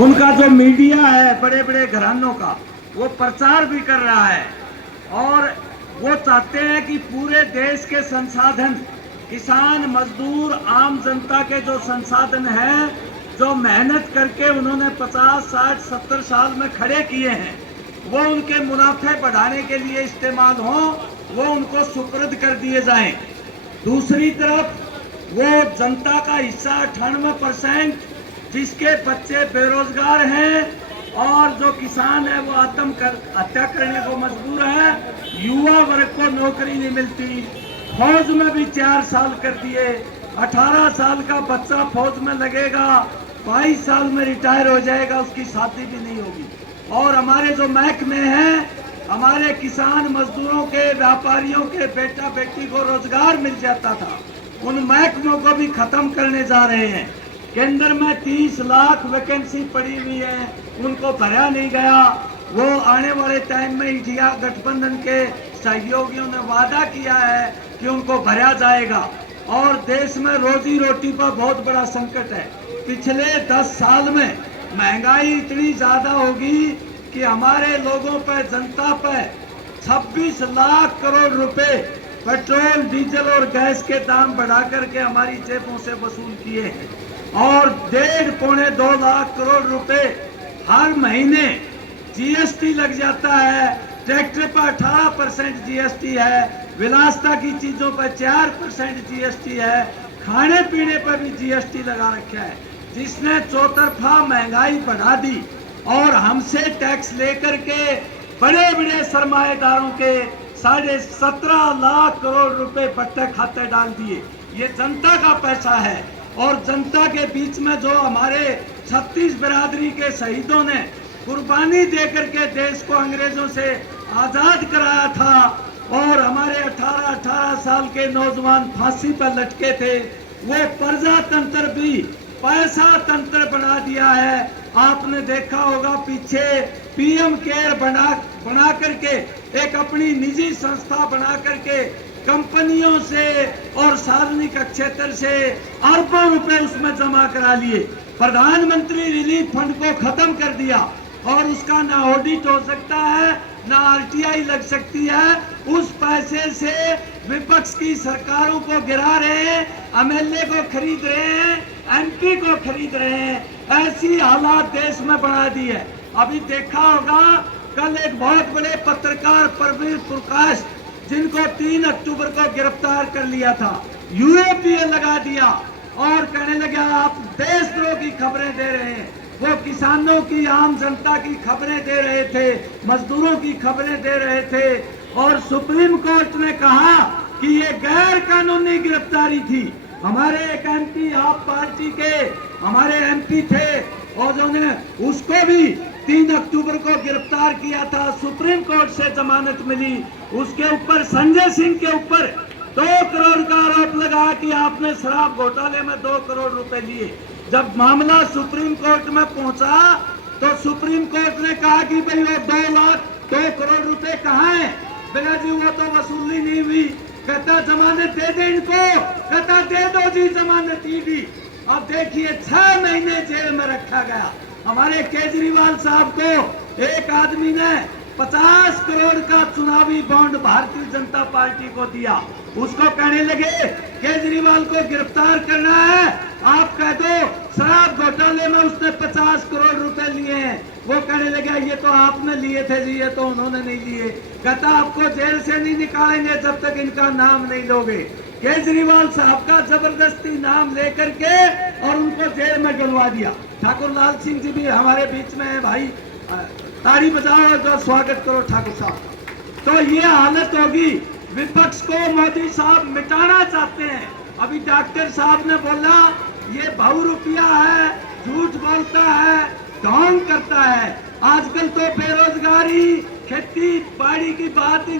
उनका जो मीडिया है बड़े बड़े घरानों का, वो प्रचार भी कर रहा है और वो चाहते हैं कि पूरे देश के संसाधन, किसान, मजदूर, आम जनता के जो संसाधन हैं, जो मेहनत करके उन्होंने 50, 60, 70 साल में खड़े किए हैं, वो उनके मुनाफे बढ़ाने के लिए इस्तेमाल हों, वो उनको सुपुर्द कर दिए जाएं। दूसरी तरफ वो जनता का हिस्सा 98% जिसके बच्चे बेरोजगार हैं और जो किसान है वो हत्या करने को मजबूर है, युवा वर्ग को नौकरी नहीं मिलती, फौज में भी 4 साल कर दिए, 18 साल का बच्चा फौज में लगेगा, 22 साल में रिटायर हो जाएगा, उसकी शादी भी नहीं होगी। और हमारे जो महकमे हैं, हमारे किसान मजदूरों के, व्यापारियों के बेटा बेटी को रोजगार मिल जाता था, उन महकमों को भी खत्म करने जा रहे हैं। केंद्र में 30 लाख वैकेंसी पड़ी हुई है, उनको भरा नहीं गया। वो आने वाले टाइम में इंडिया गठबंधन के सहयोगियों ने वादा किया है कि उनको भरा जाएगा। और देश में रोजी रोटी पर बहुत बड़ा संकट है। पिछले 10 साल में महंगाई इतनी ज्यादा होगी कि हमारे लोगों पर, जनता पर 26 लाख करोड़ रुपए पेट्रोल, डीजल और गैस के दाम बढ़ा करके हमारी जेबों से वसूल किए हैं। और 1.5-2 लाख करोड़ रुपए हर महीने जीएसटी लग जाता है। ट्रैक्टर पर 18% जीएसटी है, विलासिता की चीजों पर 4% जीएसटी है, खाने पीने पर भी जीएसटी लगा रखा है, जिसने चौतरफा महंगाई बढ़ा दी। और हमसे टैक्स लेकर के बड़े बड़े सरमाएदारों के 17.5 लाख करोड़ रुपए पट्टे खाते डाल दिए। ये जनता का पैसा है। और जनता के बीच में जो हमारे 36 बिरादरी के शहीदों ने कुर्बानी देकर के देश को अंग्रेजों से आजाद कराया था, और हमारे 18-18 साल के नौजवान फांसी पर लटके थे, वो प्रजातंत्र भी पैसा तंत्र बना दिया है। आपने देखा होगा पीछे पीएम केयर बना करके एक अपनी निजी संस्था बना करके कंपनियों से और सार्वजनिक क्षेत्र से अरबों रुपए उसमें जमा करा लिए। प्रधानमंत्री रिलीफ फंड को खत्म कर दिया और उसका ना ऑडिट हो सकता है, ना आरटीआई लग सकती है। उस पैसे से विपक्ष की सरकारों को गिरा रहे हैं, एमएलए को खरीद रहे हैं, एमपी को खरीद रहे हैं। ऐसी हालात देश में बना दी है। अभी देखा होगा कल एक बहुत बड़े पत्रकार परवीर प्रकाश, जिनको 3 अक्टूबर को गिरफ्तार कर लिया था, यूएपीए लगा दिया और कहने लगा आप देशद्रोह की खबरें दे रहे हैं। वो किसानों की, आम जनता की खबरें दे रहे थे, मजदूरों की खबरें दे रहे थे। और सुप्रीम कोर्ट ने कहा कि ये गैर कानूनी गिरफ्तारी थी। हमारे एक एमपी, आप पार्टी के हमारे एमपी थे और जिन्होंने उसको भी 3 अक्टूबर को गिरफ्तार किया था, सुप्रीम कोर्ट से जमानत मिली। उसके ऊपर, संजय सिंह के ऊपर 2 करोड़ का आरोप लगा कि आपने शराब घोटाले में 2 करोड़ रुपए लिए। जब मामला सुप्रीम कोर्ट में पहुंचा तो सुप्रीम कोर्ट ने कहा कि भाई वो 2 करोड़ रुपए कहाँ है? बोला जी वो तो वसूली नहीं हुई। कहता जमानत दे दे इनको, कहता दे दो जी जमानत ईडी। अब देखिए 6 महीने जेल में रखा गया। हमारे केजरीवाल साहब को एक आदमी ने 50 करोड़ का चुनावी बॉन्ड भारतीय जनता पार्टी को दिया। उसको कहने लगे केजरीवाल को गिरफ्तार करना है, आप कह दो शराब घोटाले में उसने 50 करोड़ रुपए लिए हैं। वो कहने लगा ये तो आपने लिए थे जी, ये तो उन्होंने नहीं लिए। कहता आपको जेल से नहीं निकालेंगे जब तक इनका नाम नहीं लोगे। केजरीवाल साहब का जबरदस्ती नाम लेकर के और उनको जेल में डलवा दिया। ठाकुर लाल सिंह जी भी हमारे बीच में है भाई, ताली बजाओ और स्वागत करो ठाकुर साहब। तो ये हालत होगी। विपक्ष को मोदी साहब मिटाना चाहते हैं। अभी डॉक्टर साहब ने बोला ये बहुरूपिया है, झूठ बोलता है, ढोंग करता है। आजकल तो बेरोजगारी, खेती बाड़ी की बात ही